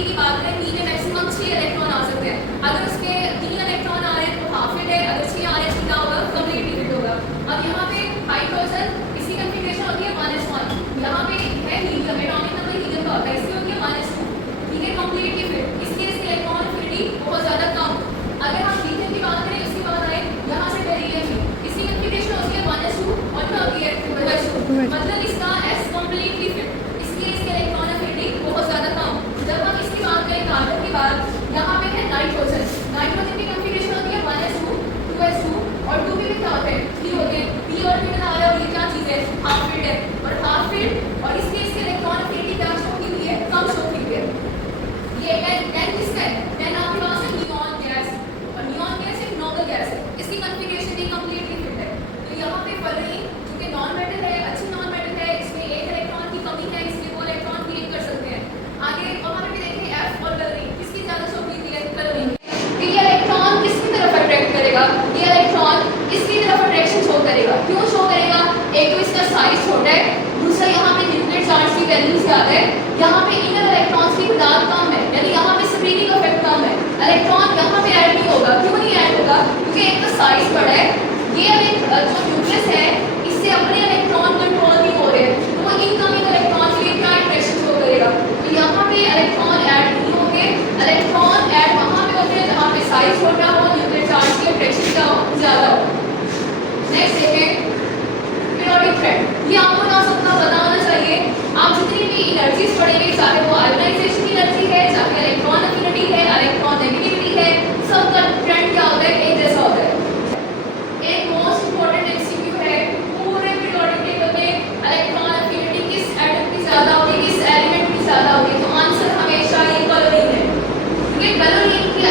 P की बात करें, पी में मैक्सिमम 6 इलेक्ट्रॉन आ सकते हैं। अगर उसके 3 इलेक्ट्रॉन आ रहे हैं तो हाफ फिट है, अगर 6 आ रहे हैं तो क्या होगा, कंप्लीटली फिट होगा। अब यहाँ पे हाइड्रोजन इसकी कन्फिग्रेशन होती है -1, यहाँ पे है हीलियम, एटॉमिक नंबर हीलियम का होता है, इसकी होती है -2, ठीक है, कंप्लीटली फिट। इसकी इलेक्ट्रॉन एफिनिटी बहुत ज्यादा कम। अगर हम लिथियम की बात करें, उसके बाद आए यहाँ से बेरिलियम की, इसकी कन्फिग्रेशन होती है -2 और क्या होती है 2, मतलब इसका S कंप्लीटली फिट, इसकी इलेक्ट्रॉन एफिनिटी बहुत ज्यादा कम। जब हम इसकी बात करें कार्बन की बात, यहाँ पे है नाइट्रोजन, नाइट्रोजन की कन्फिग्रेशन होती है -2, 2s2 और 2p में क्या होते हैं 3 होते हैं। p और p बता रहे हो, ये क्या चीज है, हाफ फिट है, और हाफ फिट और इसकी इलेक्ट्रॉन एफिनिटी क्या शो की हुई है, कम शो की हुई है। ये 10 किसका है, 10 आपके पास है नियॉन गैस, और नियॉन गैस एक नॉर्मल गैस है, इसकी कन्फिग्रेशन भी कंप्लीटली फिट है। तो यहाँ पे फलोरिन जो कि नॉन मेटल है, अच्छी नॉन मेटल है, इसमें एक इलेक्ट्रॉन की कमी है, इसलिए वो इलेक्ट्रॉन क्रिएट कर सकते हैं। आगे वहाँ पे भी देखें F और क्लोरीन, किसकी ज्यादा शो की हुई है, क्लोरीन। तो ये इलेक्ट्रॉन किसकी तरफ अट्रैक्ट करेगा, ये इलेक्ट्रॉन इसकी तरफ अट्रैक्शन शो करेगा। क्यों शो करेगा, एक तो इसका साइज छोटा है, दूसरा यहाँ पे न्यूक्लियर चार्ज की वैल्यू ज्यादा है, यहाँ पे इनर इलेक्ट्रॉन्स की तादाद कम है, यानी यहाँ पे स्प्रिंगिंग इफेक्ट कम है, इलेक्ट्रॉन यहाँ पे ऐड नहीं होगा। क्यों नहीं ऐड होगा, क्योंकि एक तो साइज बड़ा है, ये जो न्यूक्लियस है इससे अपने इलेक्ट्रॉन कंट्रोल नहीं हो रहे, तो वो इनकमिंग इलेक्ट्रॉन के लिए क्या अट्रैक्शन शो करेगा, तो यहाँ पे इलेक्ट्रॉन ऐड नहीं होंगे, इलेक्ट्रॉन ऐड वहाँ पे होते हैं जहाँ पे साइज छोटा हो, न्यूक्लियर चार्ज की अट्रैक्शन क्या हो, ज्यादा हो। नेक्स्ट देखें पीरियोडिक थ्रेड, ये आपको ना सबका पता होना चाहिए। आप जितनी भी एनर्जीज पढ़ेंगे, चाहे वो आयोनाइजेशन की एनर्जी है, चाहे इलेक्ट्रॉन एफिनिटी है, इलेक्ट्रॉन नेगेटिविटी है, सबका ट्रेंड क्या होता है, एक जैसा होता है। एक मोस्ट इंपॉर्टेंट एमसीक्यू है, पूरे पीरियोडिक टेबल में इलेक्ट्रॉन एफिनिटी किस एटम की ज्यादा होगी, किस एलिमेंट की ज्यादा होगी, तो आंसर हमेशा ये क्लोरीन है, क्योंकि क्लोरीन की